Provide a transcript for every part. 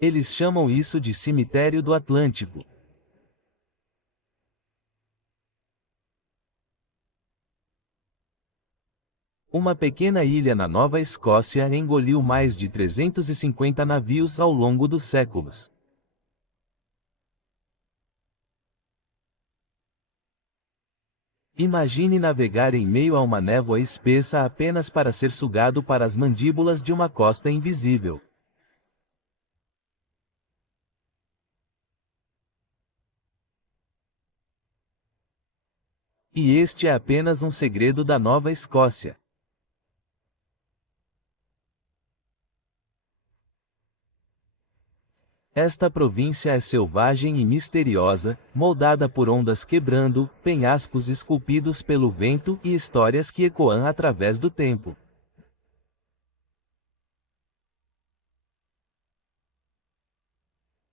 Eles chamam isso de Cemitério do Atlântico. Uma pequena ilha na Nova Escócia engoliu mais de 350 navios ao longo dos séculos. Imagine navegar em meio a uma névoa espessa apenas para ser sugado para as mandíbulas de uma costa invisível. E este é apenas um segredo da Nova Escócia. Esta província é selvagem e misteriosa, moldada por ondas quebrando, penhascos esculpidos pelo vento e histórias que ecoam através do tempo.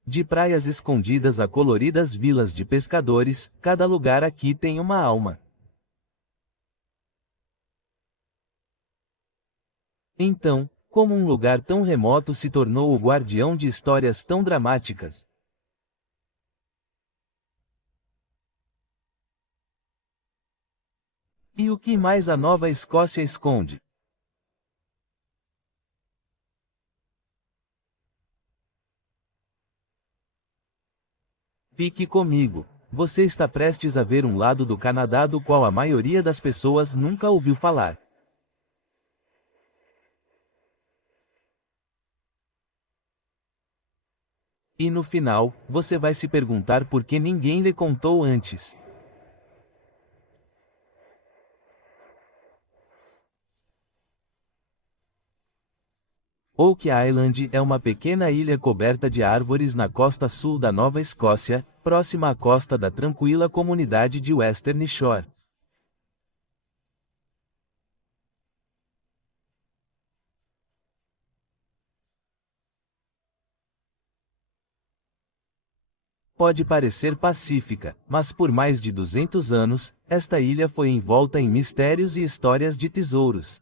De praias escondidas a coloridas vilas de pescadores, cada lugar aqui tem uma alma. Então, como um lugar tão remoto se tornou o guardião de histórias tão dramáticas? E o que mais a Nova Escócia esconde? Fique comigo. Você está prestes a ver um lado do Canadá do qual a maioria das pessoas nunca ouviu falar. E no final, você vai se perguntar por que ninguém lhe contou antes. Oak Island é uma pequena ilha coberta de árvores na costa sul da Nova Escócia, próxima à costa da tranquila comunidade de Western Shore. Pode parecer pacífica, mas por mais de 200 anos, esta ilha foi envolta em mistérios e histórias de tesouros.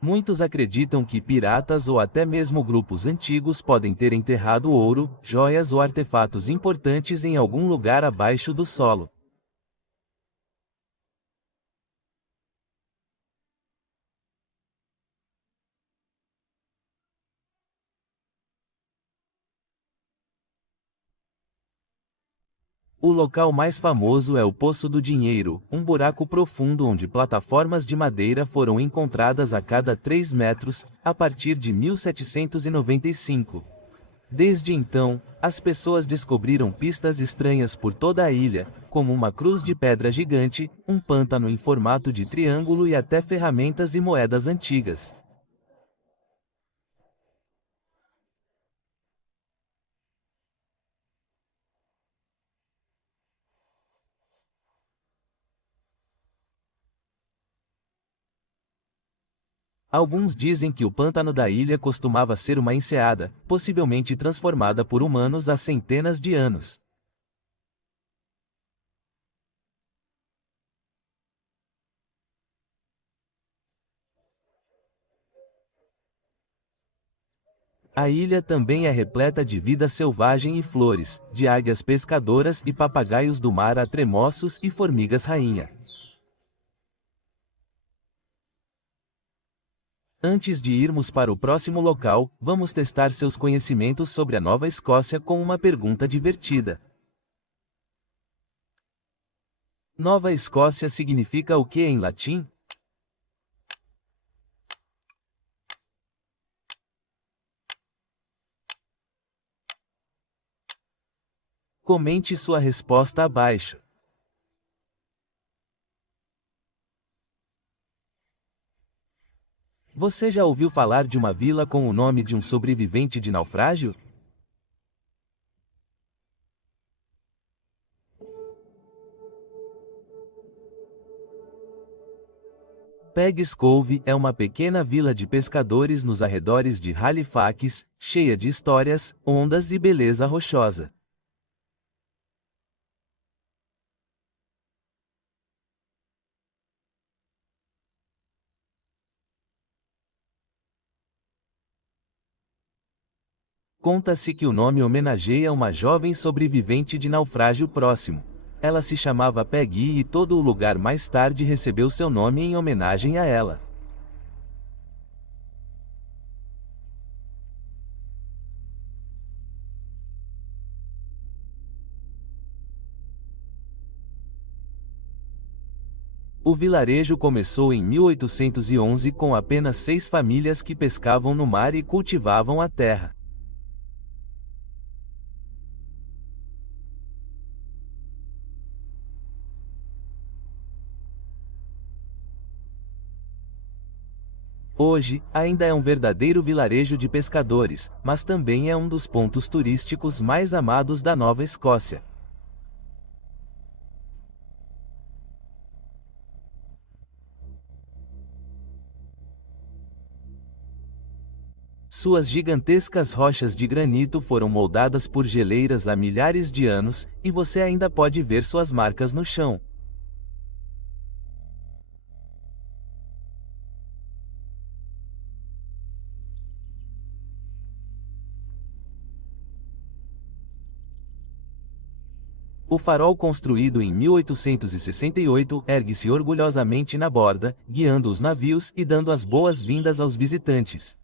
Muitos acreditam que piratas ou até mesmo grupos antigos podem ter enterrado ouro, joias ou artefatos importantes em algum lugar abaixo do solo. O local mais famoso é o Poço do Dinheiro, um buraco profundo onde plataformas de madeira foram encontradas a cada 3 metros, a partir de 1795. Desde então, as pessoas descobriram pistas estranhas por toda a ilha, como uma cruz de pedra gigante, um pântano em formato de triângulo e até ferramentas e moedas antigas. Alguns dizem que o pântano da ilha costumava ser uma enseada, possivelmente transformada por humanos há centenas de anos. A ilha também é repleta de vida selvagem e flores, de águias pescadoras e papagaios do mar a tremoços e formigas rainha. Antes de irmos para o próximo local, vamos testar seus conhecimentos sobre a Nova Escócia com uma pergunta divertida. Nova Escócia significa o que em latim? Comente sua resposta abaixo. Você já ouviu falar de uma vila com o nome de um sobrevivente de naufrágio? Peggs Cove é uma pequena vila de pescadores nos arredores de Halifax, cheia de histórias, ondas e beleza rochosa. Conta-se que o nome homenageia uma jovem sobrevivente de naufrágio próximo. Ela se chamava Peggy e todo o lugar mais tarde recebeu seu nome em homenagem a ela. O vilarejo começou em 1811 com apenas 6 famílias que pescavam no mar e cultivavam a terra. Hoje, ainda é um verdadeiro vilarejo de pescadores, mas também é um dos pontos turísticos mais amados da Nova Escócia. Suas gigantescas rochas de granito foram moldadas por geleiras há milhares de anos, e você ainda pode ver suas marcas no chão. O farol construído em 1868 ergue-se orgulhosamente na borda, guiando os navios e dando as boas-vindas aos visitantes.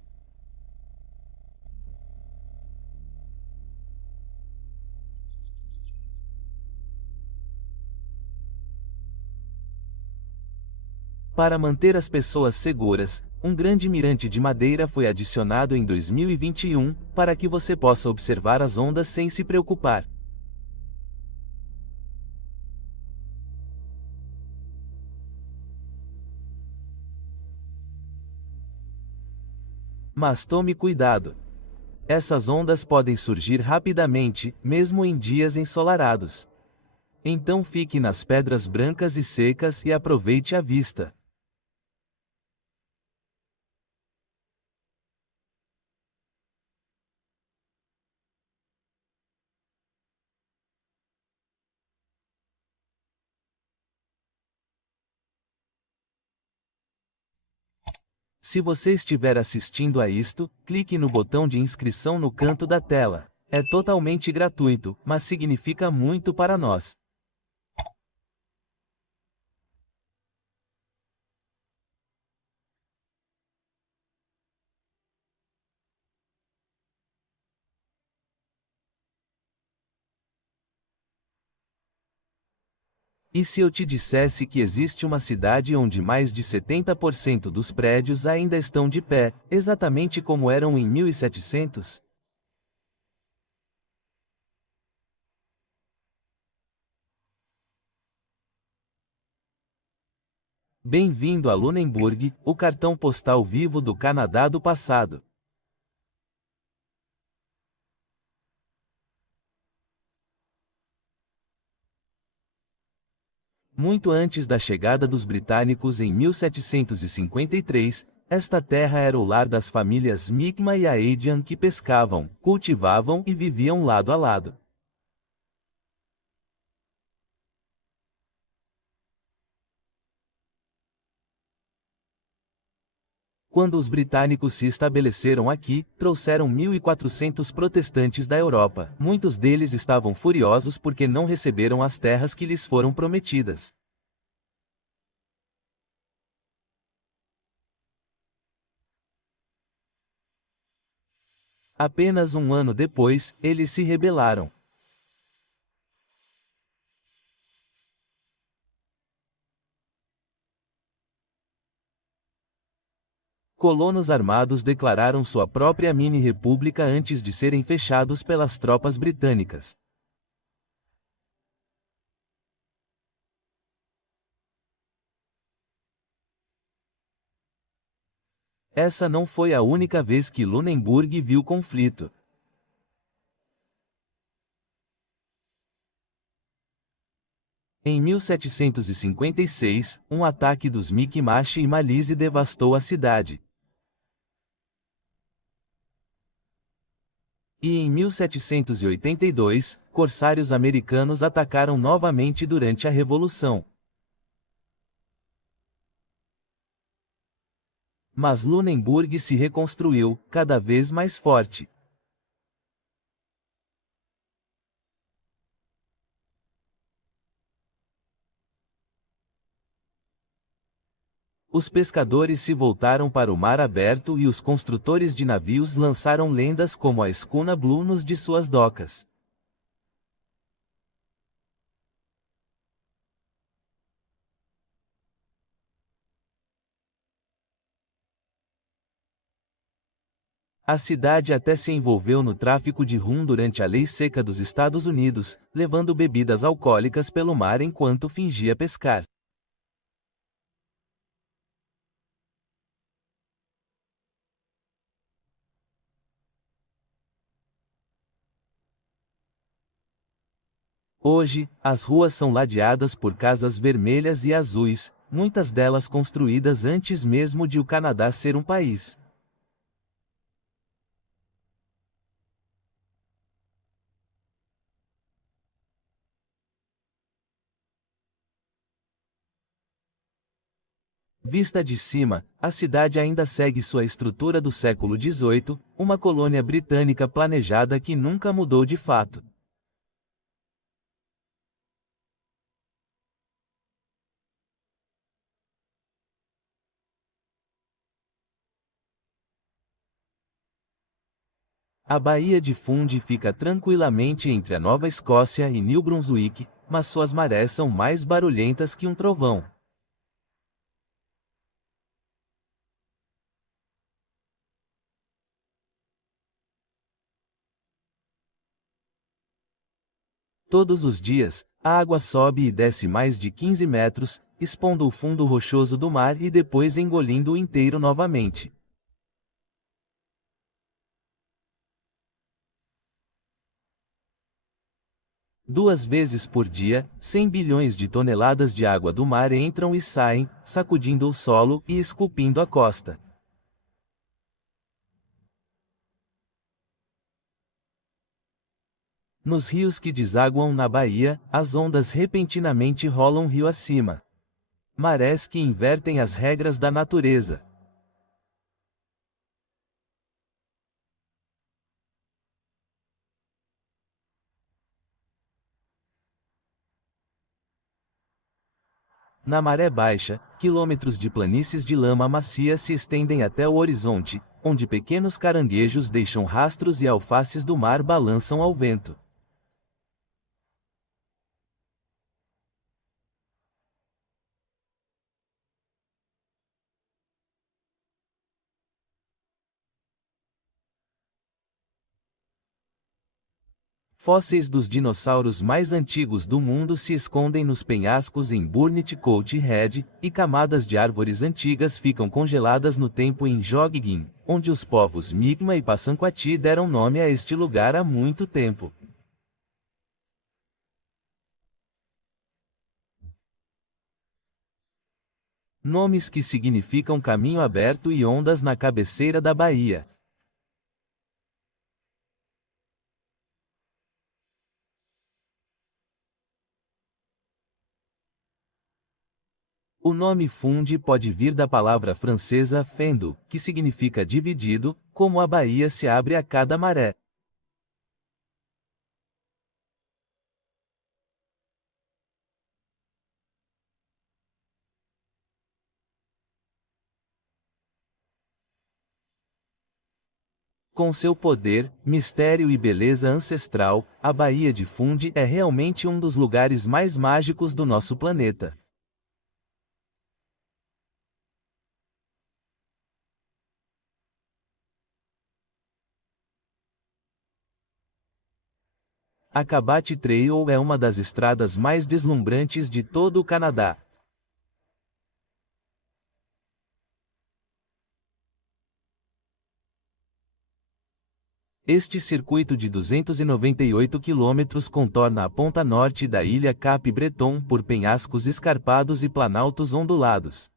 Para manter as pessoas seguras, um grande mirante de madeira foi adicionado em 2021, para que você possa observar as ondas sem se preocupar. Mas tome cuidado. Essas ondas podem surgir rapidamente, mesmo em dias ensolarados. Então fique nas pedras brancas e secas e aproveite a vista. Se você estiver assistindo a isto, clique no botão de inscrição no canto da tela. É totalmente gratuito, mas significa muito para nós. E se eu te dissesse que existe uma cidade onde mais de 70% dos prédios ainda estão de pé, exatamente como eram em 1700? Bem-vindo a Lunenburg, o cartão postal vivo do Canadá do passado. Muito antes da chegada dos britânicos em 1753, esta terra era o lar das famílias Mi'kmaq e Aedian que pescavam, cultivavam e viviam lado a lado. Quando os britânicos se estabeleceram aqui, trouxeram 1.400 protestantes da Europa. Muitos deles estavam furiosos porque não receberam as terras que lhes foram prometidas. Apenas um ano depois, eles se rebelaram. Colonos armados declararam sua própria mini-república antes de serem fechados pelas tropas britânicas. Essa não foi a única vez que Lunenburg viu conflito. Em 1756, um ataque dos Mi'kmaq e Malise devastou a cidade. E em 1782, corsários americanos atacaram novamente durante a Revolução. Mas Lunenburg se reconstruiu, cada vez mais forte. Os pescadores se voltaram para o mar aberto e os construtores de navios lançaram lendas como a escuna Blue nos de suas docas. A cidade até se envolveu no tráfico de rum durante a lei seca dos Estados Unidos, levando bebidas alcoólicas pelo mar enquanto fingia pescar. Hoje, as ruas são ladeadas por casas vermelhas e azuis, muitas delas construídas antes mesmo de o Canadá ser um país. Vista de cima, a cidade ainda segue sua estrutura do século XVIII, uma colônia britânica planejada que nunca mudou de fato. A Baía de Fundy fica tranquilamente entre a Nova Escócia e New Brunswick, mas suas marés são mais barulhentas que um trovão. Todos os dias, a água sobe e desce mais de 15 metros, expondo o fundo rochoso do mar e depois engolindo-o inteiro novamente. Duas vezes por dia, 100 bilhões de toneladas de água do mar entram e saem, sacudindo o solo e esculpindo a costa. Nos rios que desaguam na baía, as ondas repentinamente rolam rio acima. Marés que invertem as regras da natureza. Na maré baixa, quilômetros de planícies de lama macia se estendem até o horizonte, onde pequenos caranguejos deixam rastros e alfaces do mar balançam ao vento. Fósseis dos dinossauros mais antigos do mundo se escondem nos penhascos em Burnett County Head, e camadas de árvores antigas ficam congeladas no tempo em Jogging, onde os povos Mi'kmaq e Passamaquoddy deram nome a este lugar há muito tempo. Nomes que significam caminho aberto e ondas na cabeceira da baía. O nome Fundy pode vir da palavra francesa fendo, que significa dividido, como a baía se abre a cada maré. Com seu poder, mistério e beleza ancestral, a Baía de Fundy é realmente um dos lugares mais mágicos do nosso planeta. A Kabati Trail é uma das estradas mais deslumbrantes de todo o Canadá. Este circuito de 298 quilômetros contorna a ponta norte da ilha Cap Breton por penhascos escarpados e planaltos ondulados.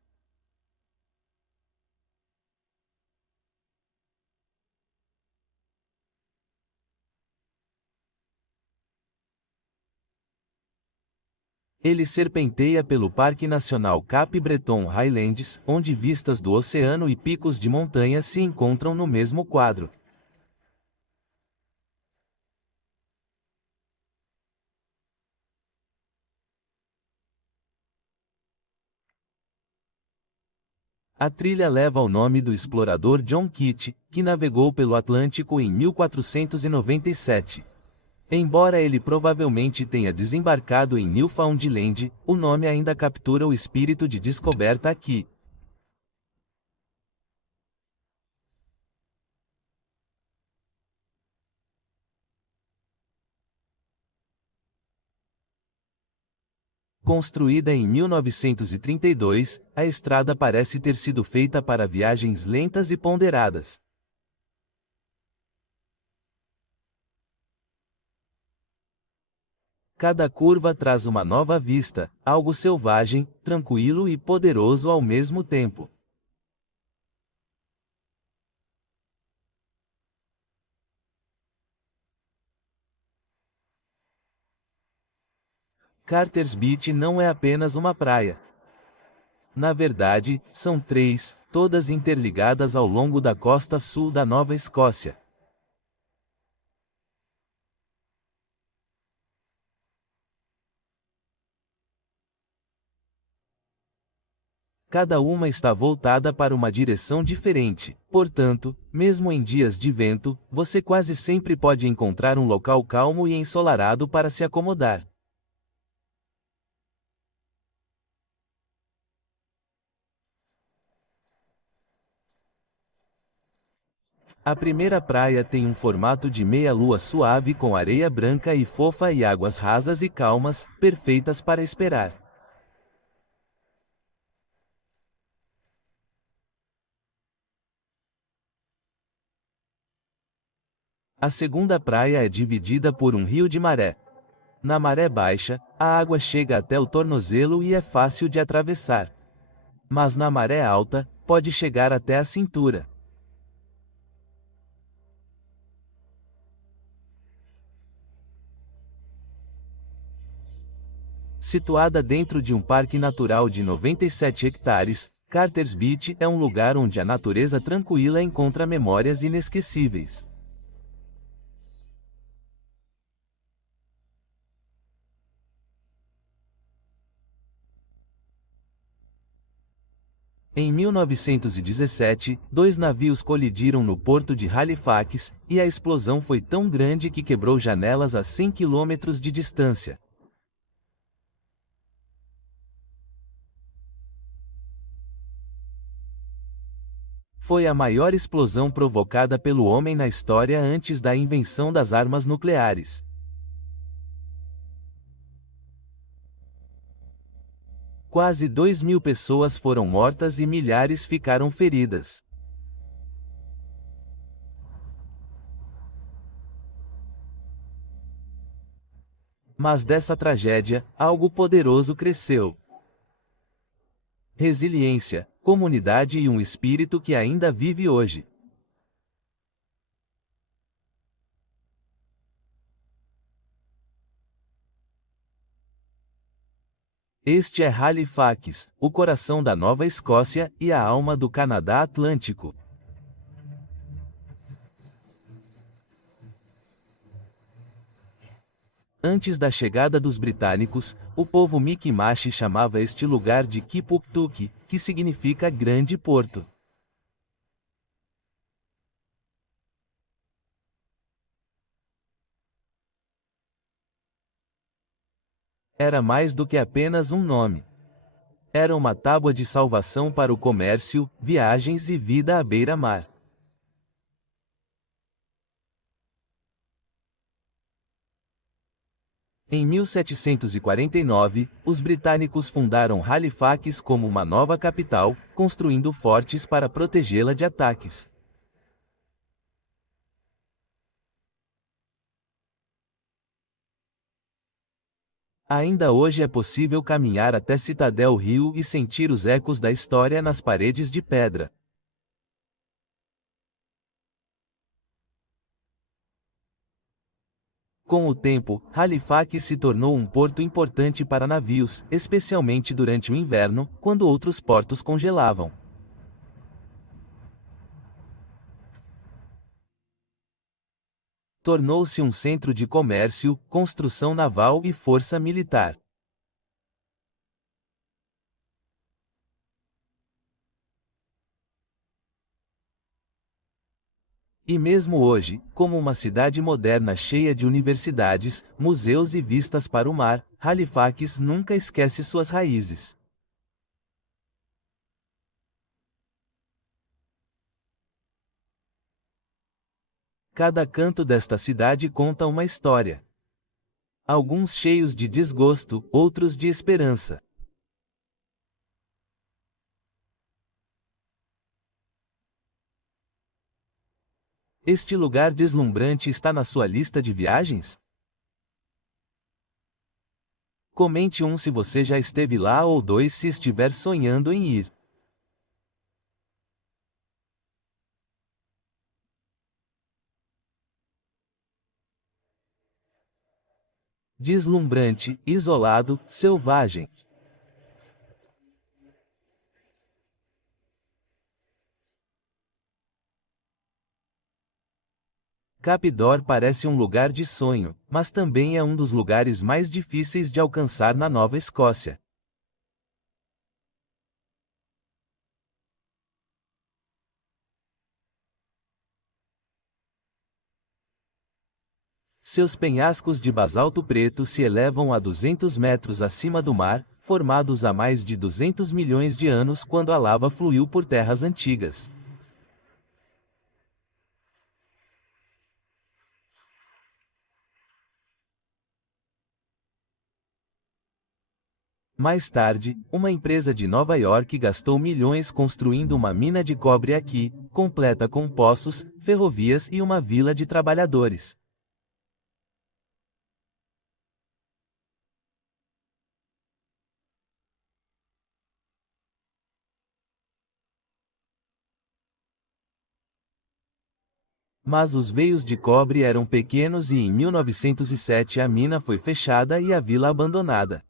Ele serpenteia pelo Parque Nacional Cap Breton Highlands, onde vistas do oceano e picos de montanha se encontram no mesmo quadro. A trilha leva o nome do explorador John Keat, que navegou pelo Atlântico em 1497. Embora ele provavelmente tenha desembarcado em Newfoundland, o nome ainda captura o espírito de descoberta aqui. Construída em 1932, a estrada parece ter sido feita para viagens lentas e ponderadas. Cada curva traz uma nova vista, algo selvagem, tranquilo e poderoso ao mesmo tempo. Carter's Beach não é apenas uma praia. Na verdade, são três, todas interligadas ao longo da costa sul da Nova Escócia. Cada uma está voltada para uma direção diferente, portanto, mesmo em dias de vento, você quase sempre pode encontrar um local calmo e ensolarado para se acomodar. A primeira praia tem um formato de meia-lua suave com areia branca e fofa e águas rasas e calmas, perfeitas para esperar. A segunda praia é dividida por um rio de maré. Na maré baixa, a água chega até o tornozelo e é fácil de atravessar. Mas na maré alta, pode chegar até a cintura. Situada dentro de um parque natural de 97 hectares, Carter's Beach é um lugar onde a natureza tranquila encontra memórias inesquecíveis. Em 1917, dois navios colidiram no porto de Halifax, e a explosão foi tão grande que quebrou janelas a 100 quilômetros de distância. Foi a maior explosão provocada pelo homem na história antes da invenção das armas nucleares. Quase 2.000 pessoas foram mortas e milhares ficaram feridas. Mas dessa tragédia, algo poderoso cresceu. Resiliência, comunidade e um espírito que ainda vive hoje. Este é Halifax, o coração da Nova Escócia e a alma do Canadá Atlântico. Antes da chegada dos britânicos, o povo Mi'kmaq chamava este lugar de Kipuktuk, que significa Grande Porto. Era mais do que apenas um nome. Era uma tábua de salvação para o comércio, viagens e vida à beira-mar. Em 1749, os britânicos fundaram Halifax como uma nova capital, construindo fortes para protegê-la de ataques. Ainda hoje é possível caminhar até Citadel Hill e sentir os ecos da história nas paredes de pedra. Com o tempo, Halifax se tornou um porto importante para navios, especialmente durante o inverno, quando outros portos congelavam. Tornou-se um centro de comércio, construção naval e força militar. E mesmo hoje, como uma cidade moderna cheia de universidades, museus e vistas para o mar, Halifax nunca esquece suas raízes. Cada canto desta cidade conta uma história. Alguns cheios de desgosto, outros de esperança. Este lugar deslumbrante está na sua lista de viagens? Comente um se você já esteve lá ou dois se estiver sonhando em ir. Deslumbrante, isolado, selvagem. Capidor parece um lugar de sonho, mas também é um dos lugares mais difíceis de alcançar na Nova Escócia. Seus penhascos de basalto preto se elevam a 200 metros acima do mar, formados há mais de 200 milhões de anos quando a lava fluiu por terras antigas. Mais tarde, uma empresa de Nova York gastou milhões construindo uma mina de cobre aqui, completa com poços, ferrovias e uma vila de trabalhadores. Mas os veios de cobre eram pequenos e em 1907 a mina foi fechada e a vila abandonada.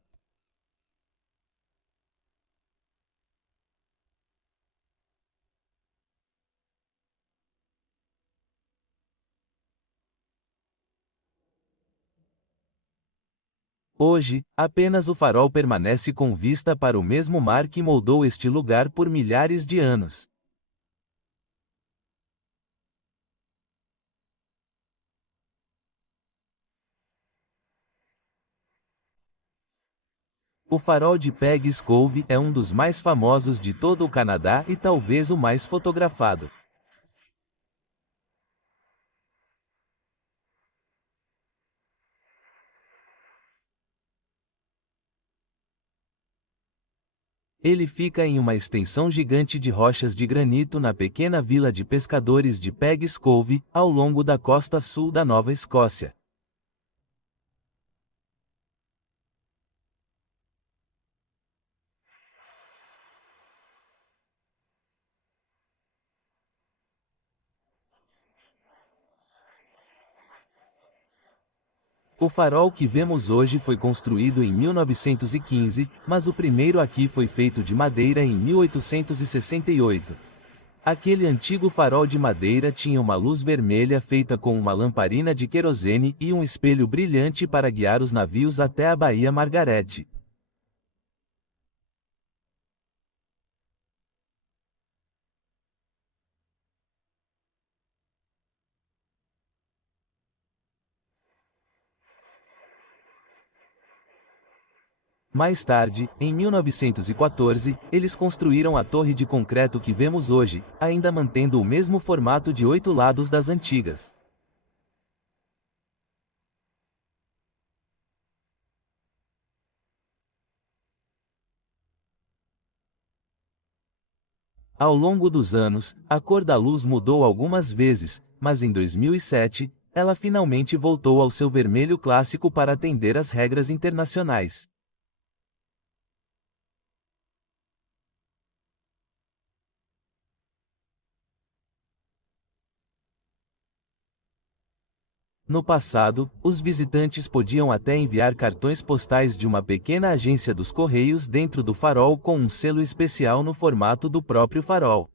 Hoje, apenas o farol permanece com vista para o mesmo mar que moldou este lugar por milhares de anos. O farol de Peggy's Cove é um dos mais famosos de todo o Canadá e talvez o mais fotografado. Ele fica em uma extensão gigante de rochas de granito na pequena vila de pescadores de Peggy's Cove, ao longo da costa sul da Nova Escócia. O farol que vemos hoje foi construído em 1915, mas o primeiro aqui foi feito de madeira em 1868. Aquele antigo farol de madeira tinha uma luz vermelha feita com uma lamparina de querosene e um espelho brilhante para guiar os navios até a Baía Margaret. Mais tarde, em 1914, eles construíram a torre de concreto que vemos hoje, ainda mantendo o mesmo formato de 8 lados das antigas. Ao longo dos anos, a cor da luz mudou algumas vezes, mas em 2007, ela finalmente voltou ao seu vermelho clássico para atender às regras internacionais. No passado, os visitantes podiam até enviar cartões postais de uma pequena agência dos Correios dentro do farol com um selo especial no formato do próprio farol.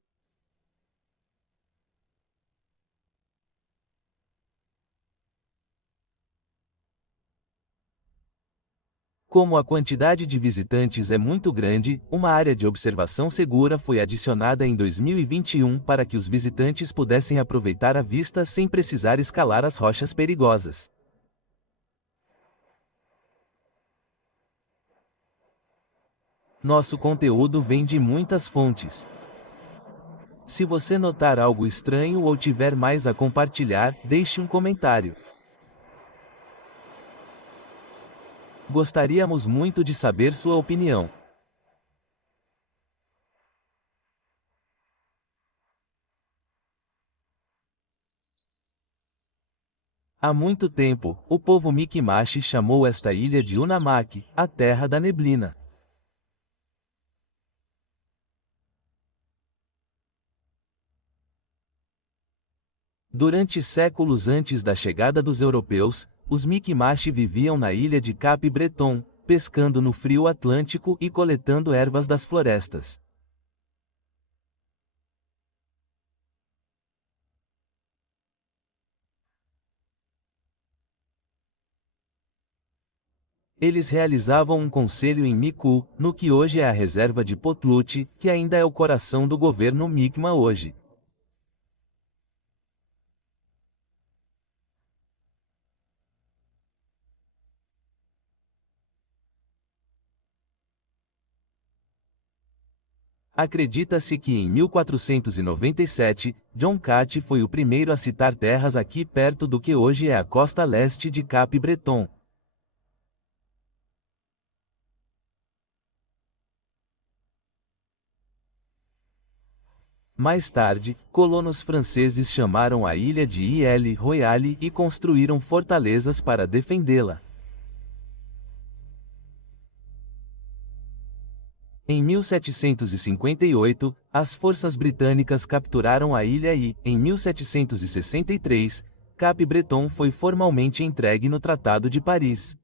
Como a quantidade de visitantes é muito grande, uma área de observação segura foi adicionada em 2021 para que os visitantes pudessem aproveitar a vista sem precisar escalar as rochas perigosas. Nosso conteúdo vem de muitas fontes. Se você notar algo estranho ou tiver mais a compartilhar, deixe um comentário. Gostaríamos muito de saber sua opinião. Há muito tempo, o povo Mi'kmaq chamou esta ilha de Unamaq, a Terra da Neblina. Durante séculos antes da chegada dos europeus, os Mi'kmaq viviam na ilha de Cap Breton, pescando no frio Atlântico e coletando ervas das florestas. Eles realizavam um conselho em Mi'ku, no que hoje é a reserva de Potlut, que ainda é o coração do governo Mi'kmaq hoje. Acredita-se que em 1497, John Catt foi o primeiro a citar terras aqui perto do que hoje é a costa leste de Cap Breton. Mais tarde, colonos franceses chamaram a ilha de Île Royale e construíram fortalezas para defendê-la. Em 1758, as forças britânicas capturaram a ilha e, em 1763, Cap Breton foi formalmente entregue no Tratado de Paris.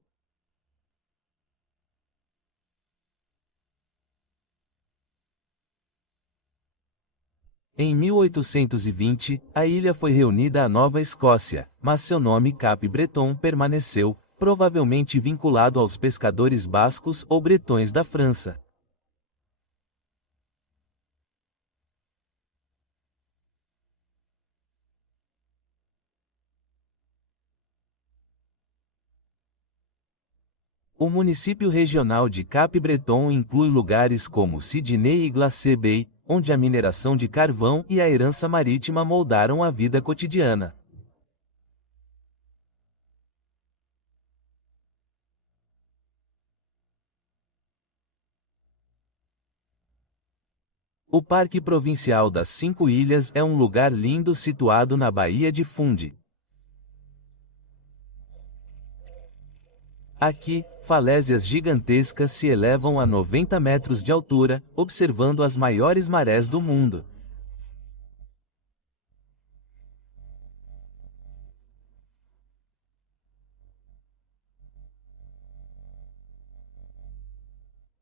Em 1820, a ilha foi reunida à Nova Escócia, mas seu nome Cap Breton permaneceu, provavelmente vinculado aos pescadores bascos ou bretões da França. O município regional de Cap Breton inclui lugares como Sydney e Glace Bay, onde a mineração de carvão e a herança marítima moldaram a vida cotidiana. O Parque Provincial das Cinco Ilhas é um lugar lindo situado na Baía de Fundy. Aqui, falésias gigantescas se elevam a 90 metros de altura, observando as maiores marés do mundo.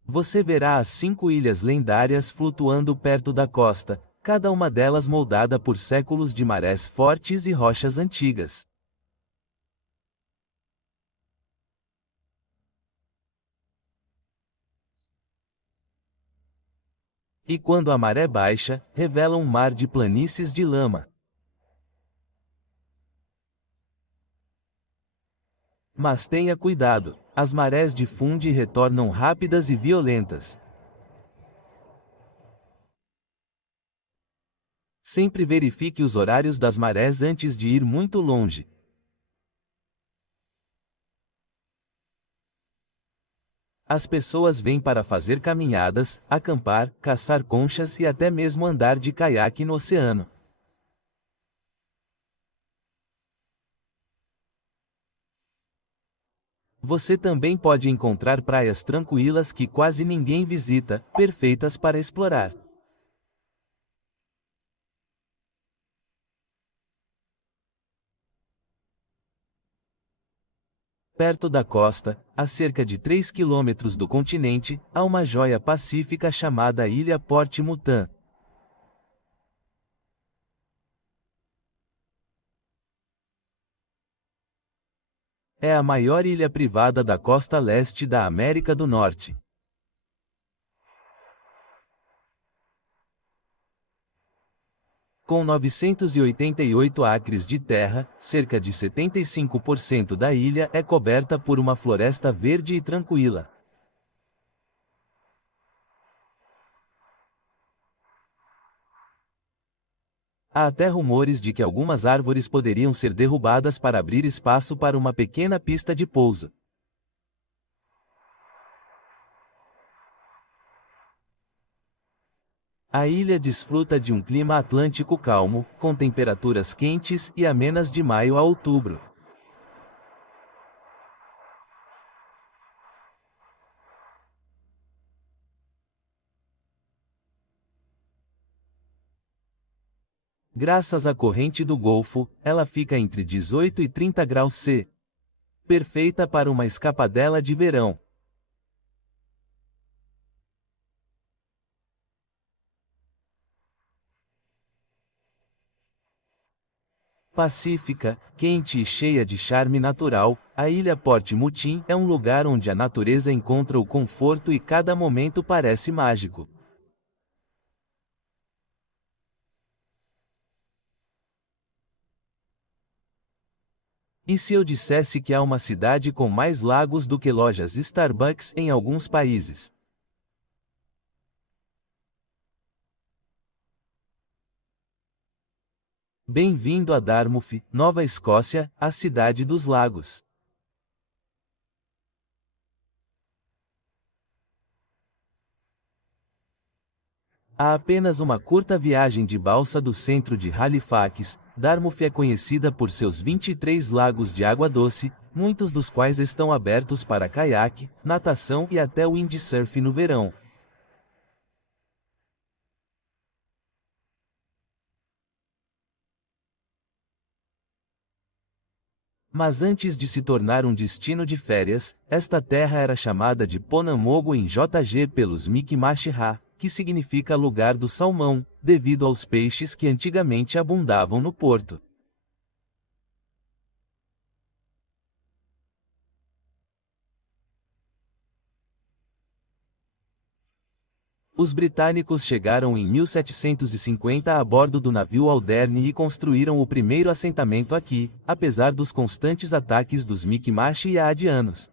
Você verá as 5 ilhas lendárias flutuando perto da costa, cada uma delas moldada por séculos de marés fortes e rochas antigas. E quando a maré baixa, revela um mar de planícies de lama. Mas tenha cuidado, as marés de Fundy retornam rápidas e violentas. Sempre verifique os horários das marés antes de ir muito longe. As pessoas vêm para fazer caminhadas, acampar, caçar conchas e até mesmo andar de caiaque no oceano. Você também pode encontrar praias tranquilas que quase ninguém visita, perfeitas para explorar. Perto da costa, a cerca de 3 quilômetros do continente, há uma joia pacífica chamada Ilha Port Mouton. É a maior ilha privada da costa leste da América do Norte. Com 988 acres de terra, cerca de 75% da ilha é coberta por uma floresta verde e tranquila. Há até rumores de que algumas árvores poderiam ser derrubadas para abrir espaço para uma pequena pista de pouso. A ilha desfruta de um clima atlântico calmo, com temperaturas quentes e amenas de maio a outubro. Graças à corrente do Golfo, ela fica entre 18 e 30 graus C. Perfeita para uma escapadela de verão. Pacífica, quente e cheia de charme natural, a Ilha Port Moutin é um lugar onde a natureza encontra o conforto e cada momento parece mágico. E se eu dissesse que há uma cidade com mais lagos do que lojas Starbucks em alguns países? Bem-vindo a Dartmouth, Nova Escócia, a cidade dos lagos. Há apenas uma curta viagem de balsa do centro de Halifax, Dartmouth é conhecida por seus 23 lagos de água doce, muitos dos quais estão abertos para caiaque, natação e até windsurf no verão. Mas antes de se tornar um destino de férias, esta terra era chamada de Ponamogo em JG pelos Mi'kmaq, que significa lugar do salmão, devido aos peixes que antigamente abundavam no porto. Os britânicos chegaram em 1750 a bordo do navio Alderney e construíram o primeiro assentamento aqui, apesar dos constantes ataques dos Mi'kmaq e Adianos.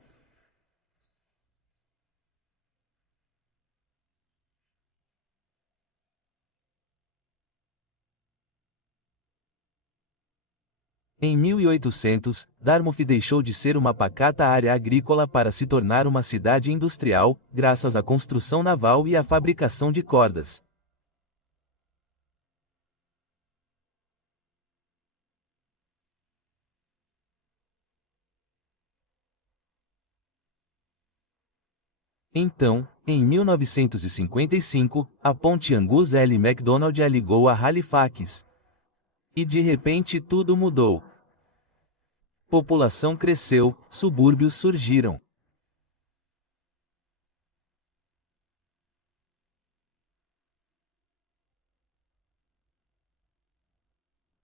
Em 1800, Dartmouth deixou de ser uma pacata área agrícola para se tornar uma cidade industrial, graças à construção naval e à fabricação de cordas. Então, em 1955, a ponte Angus L. MacDonald a ligou a Halifax. E de repente tudo mudou. População cresceu, subúrbios surgiram.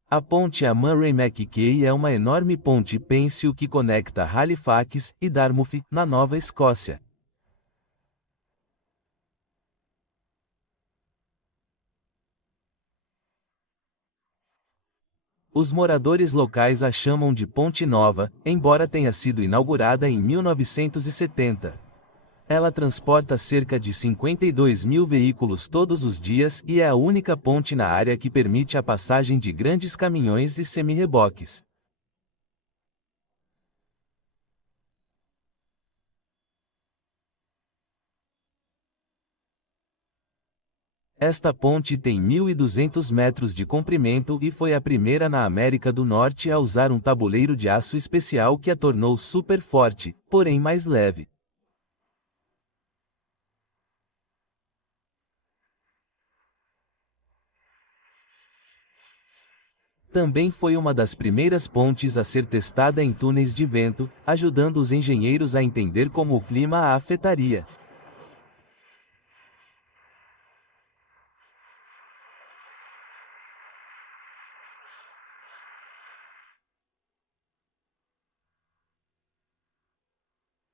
A ponte a Murray McKay é uma enorme ponte pêncil que conecta Halifax e Dartmouth, na Nova Escócia. Os moradores locais a chamam de Ponte Nova, embora tenha sido inaugurada em 1970. Ela transporta cerca de 52 mil veículos todos os dias e é a única ponte na área que permite a passagem de grandes caminhões e semi-reboques. Esta ponte tem 1.200 metros de comprimento e foi a primeira na América do Norte a usar um tabuleiro de aço especial que a tornou super forte, porém mais leve. Também foi uma das primeiras pontes a ser testada em túneis de vento, ajudando os engenheiros a entender como o clima a afetaria.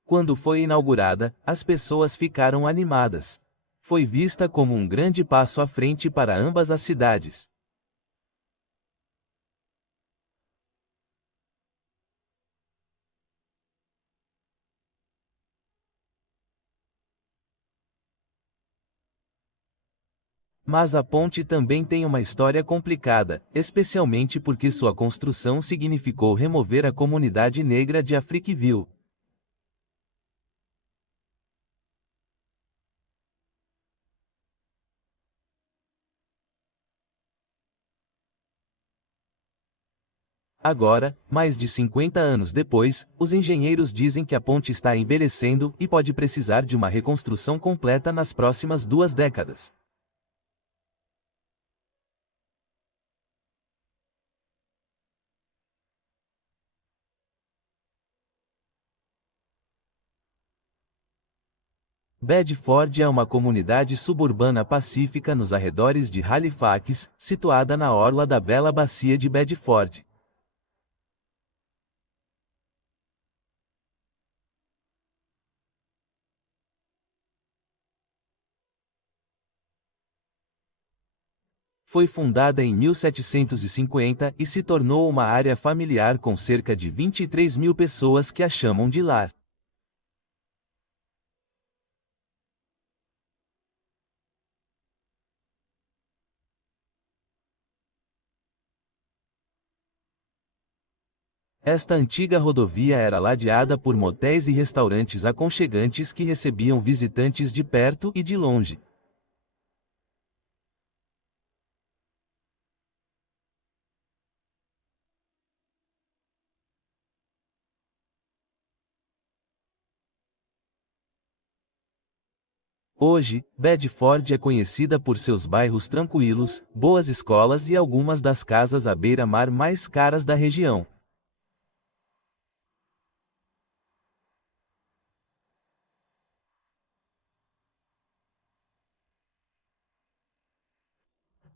Quando foi inaugurada, as pessoas ficaram animadas. Foi vista como um grande passo à frente para ambas as cidades. Mas a ponte também tem uma história complicada, especialmente porque sua construção significou remover a comunidade negra de Africville. Agora, mais de 50 anos depois, os engenheiros dizem que a ponte está envelhecendo e pode precisar de uma reconstrução completa nas próximas 2 décadas. Bedford é uma comunidade suburbana pacífica nos arredores de Halifax, situada na orla da bela bacia de Bedford. Foi fundada em 1750 e se tornou uma área familiar com cerca de 23 mil pessoas que a chamam de lar. Esta antiga rodovia era ladeada por motéis e restaurantes aconchegantes que recebiam visitantes de perto e de longe. Hoje, Bedford é conhecida por seus bairros tranquilos, boas escolas e algumas das casas à beira-mar mais caras da região.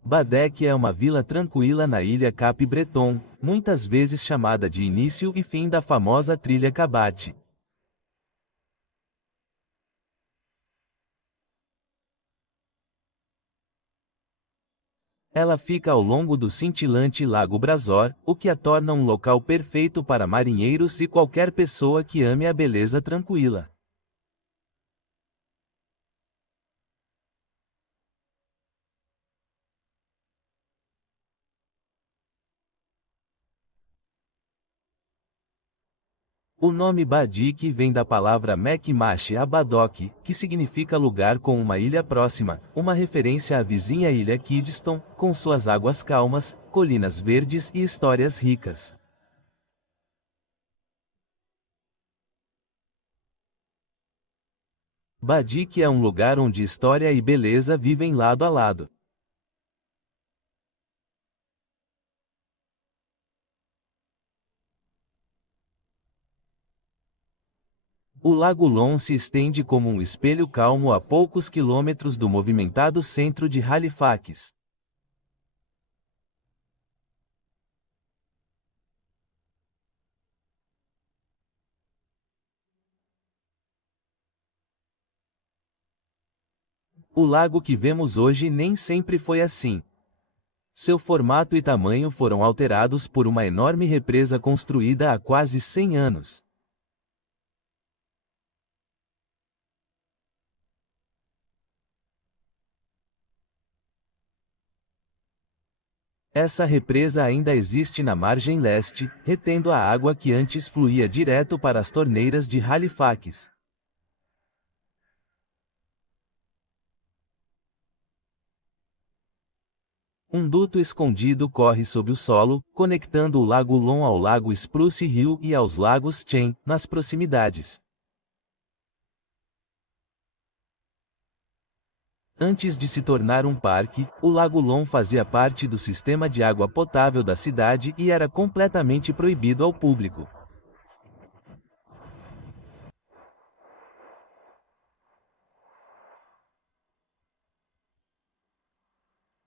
Badec é uma vila tranquila na ilha Cap-Breton, muitas vezes chamada de início e fim da famosa trilha Cabate. Ela fica ao longo do cintilante Lago Brasor, o que a torna um local perfeito para marinheiros e qualquer pessoa que ame a beleza tranquila. O nome Badik vem da palavra Mekmash Abadoc, que significa lugar com uma ilha próxima, uma referência à vizinha ilha Kidston, com suas águas calmas, colinas verdes e histórias ricas. Badik é um lugar onde história e beleza vivem lado a lado. O Lago Long se estende como um espelho calmo a poucos quilômetros do movimentado centro de Halifax. O lago que vemos hoje nem sempre foi assim. Seu formato e tamanho foram alterados por uma enorme represa construída há quase 100 anos. Essa represa ainda existe na margem leste, retendo a água que antes fluía direto para as torneiras de Halifax. Um duto escondido corre sob o solo, conectando o Lago Long ao Lago Spruce Hill e aos Lagos Chen, nas proximidades. Antes de se tornar um parque, o Lago Long fazia parte do sistema de água potável da cidade e era completamente proibido ao público.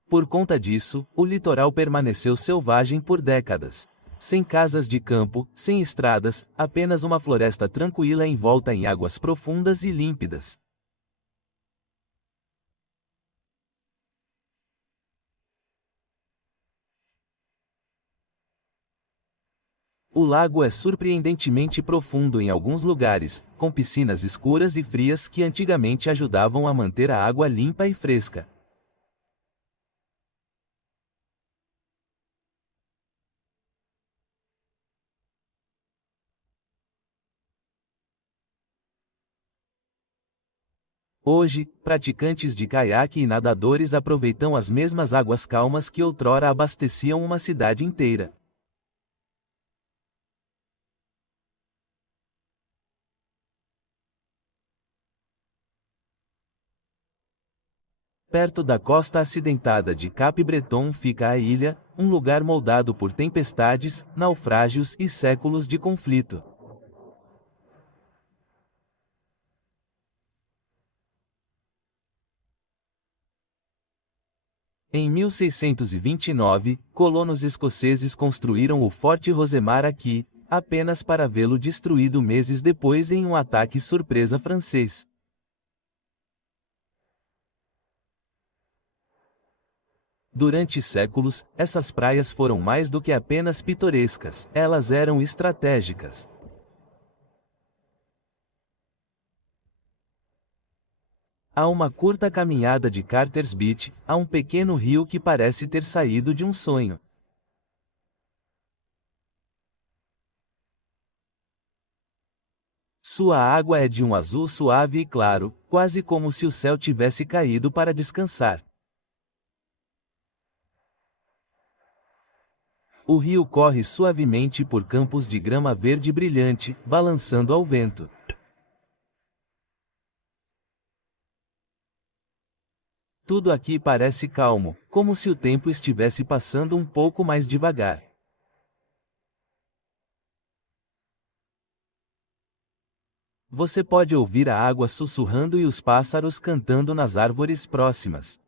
Por conta disso, o litoral permaneceu selvagem por décadas. Sem casas de campo, sem estradas, apenas uma floresta tranquila envolta em águas profundas e límpidas. O lago é surpreendentemente profundo em alguns lugares, com piscinas escuras e frias que antigamente ajudavam a manter a água limpa e fresca. Hoje, praticantes de caiaque e nadadores aproveitam as mesmas águas calmas que outrora abasteciam uma cidade inteira. Perto da costa acidentada de Cap-Breton fica a ilha, um lugar moldado por tempestades, naufrágios e séculos de conflito. Em 1629, colonos escoceses construíram o Forte Rosemar aqui, apenas para vê-lo destruído meses depois em um ataque surpresa francês. Durante séculos, essas praias foram mais do que apenas pitorescas, elas eram estratégicas. Há uma curta caminhada de Carter's Beach, há um pequeno rio que parece ter saído de um sonho. Sua água é de um azul suave e claro, quase como se o céu tivesse caído para descansar. O rio corre suavemente por campos de grama verde brilhante, balançando ao vento. Tudo aqui parece calmo, como se o tempo estivesse passando um pouco mais devagar. Você pode ouvir a água sussurrando e os pássaros cantando nas árvores próximas.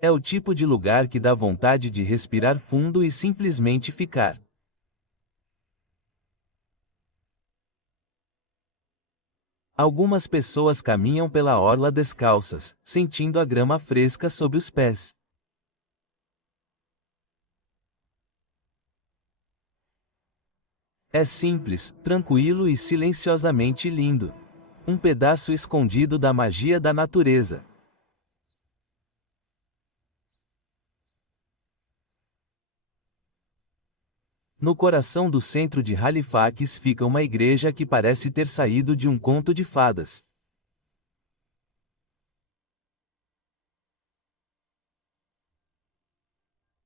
É o tipo de lugar que dá vontade de respirar fundo e simplesmente ficar. Algumas pessoas caminham pela orla descalças, sentindo a grama fresca sob os pés. É simples, tranquilo e silenciosamente lindo. Um pedaço escondido da magia da natureza. No coração do centro de Halifax fica uma igreja que parece ter saído de um conto de fadas.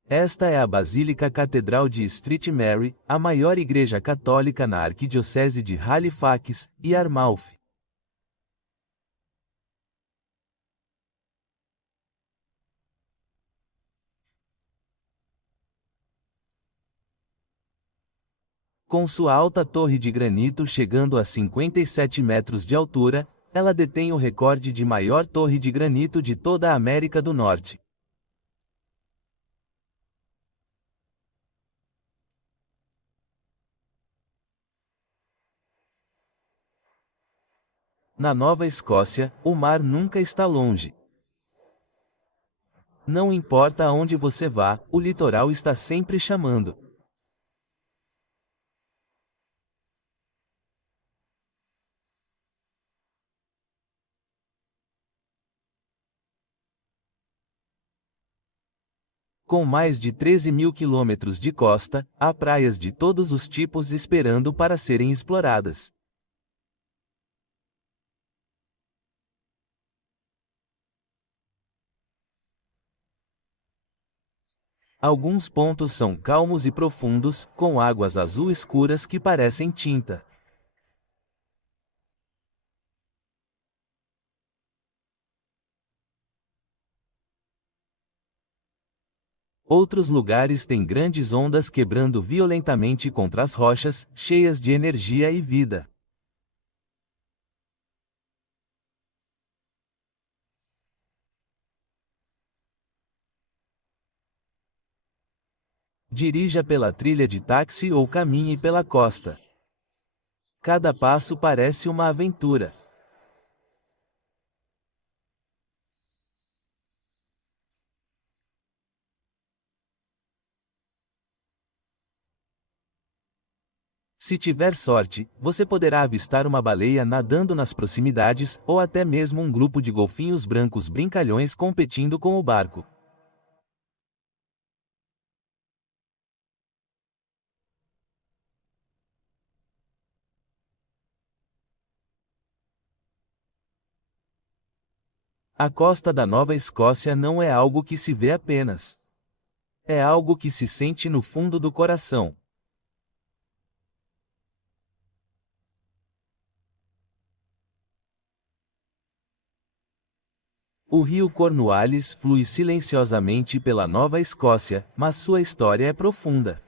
Esta é a Basílica Catedral de St. Mary, a maior igreja católica na arquidiocese de Halifax e Armagh. Com sua alta torre de granito chegando a 57 metros de altura, ela detém o recorde de maior torre de granito de toda a América do Norte. Na Nova Escócia, o mar nunca está longe. Não importa aonde você vá, o litoral está sempre chamando. Com mais de 13 mil quilômetros de costa, há praias de todos os tipos esperando para serem exploradas. Alguns pontos são calmos e profundos, com águas azul escuras que parecem tinta. Outros lugares têm grandes ondas quebrando violentamente contra as rochas, cheias de energia e vida. Dirija pela trilha de táxi ou caminhe pela costa. Cada passo parece uma aventura. Se tiver sorte, você poderá avistar uma baleia nadando nas proximidades, ou até mesmo um grupo de golfinhos brancos brincalhões competindo com o barco. A costa da Nova Escócia não é algo que se vê apenas. É algo que se sente no fundo do coração. O rio Cornualles flui silenciosamente pela Nova Escócia, mas sua história é profunda.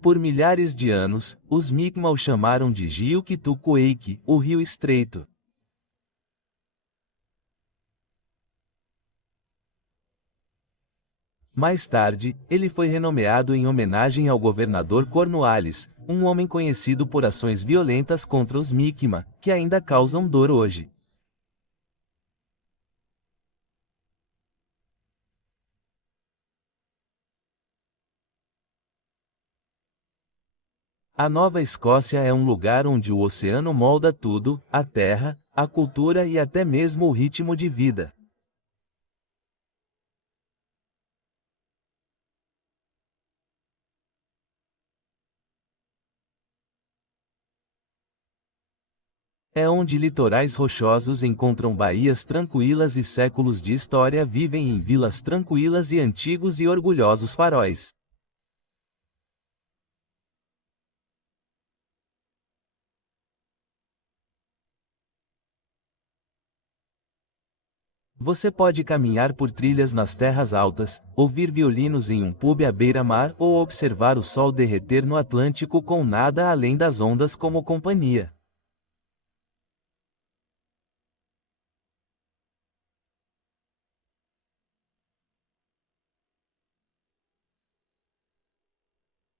Por milhares de anos, os Mi'kmaq o chamaram de Giuquituqueque, o Rio Estreito. Mais tarde, ele foi renomeado em homenagem ao governador Cornualles, um homem conhecido por ações violentas contra os Mi'kmaq, que ainda causam dor hoje. A Nova Escócia é um lugar onde o oceano molda tudo, a terra, a cultura e até mesmo o ritmo de vida. É onde litorais rochosos encontram baías tranquilas e séculos de história vivem em vilas tranquilas e antigos e orgulhosos faróis. Você pode caminhar por trilhas nas terras altas, ouvir violinos em um pub à beira-mar ou observar o sol derreter no Atlântico com nada além das ondas como companhia.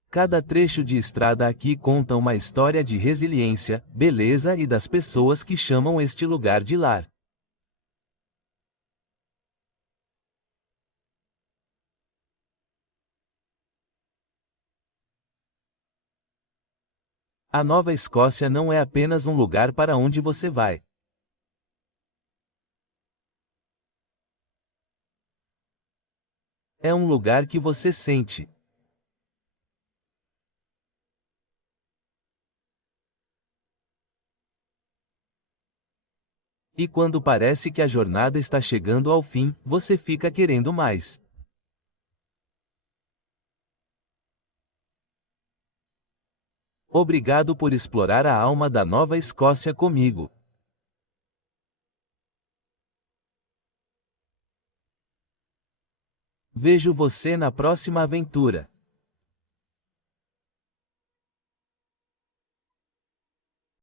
Cada trecho de estrada aqui conta uma história de resiliência, beleza e das pessoas que chamam este lugar de lar. A Nova Escócia não é apenas um lugar para onde você vai. É um lugar que você sente. E quando parece que a jornada está chegando ao fim, você fica querendo mais. Obrigado por explorar a alma da Nova Escócia comigo. Vejo você na próxima aventura.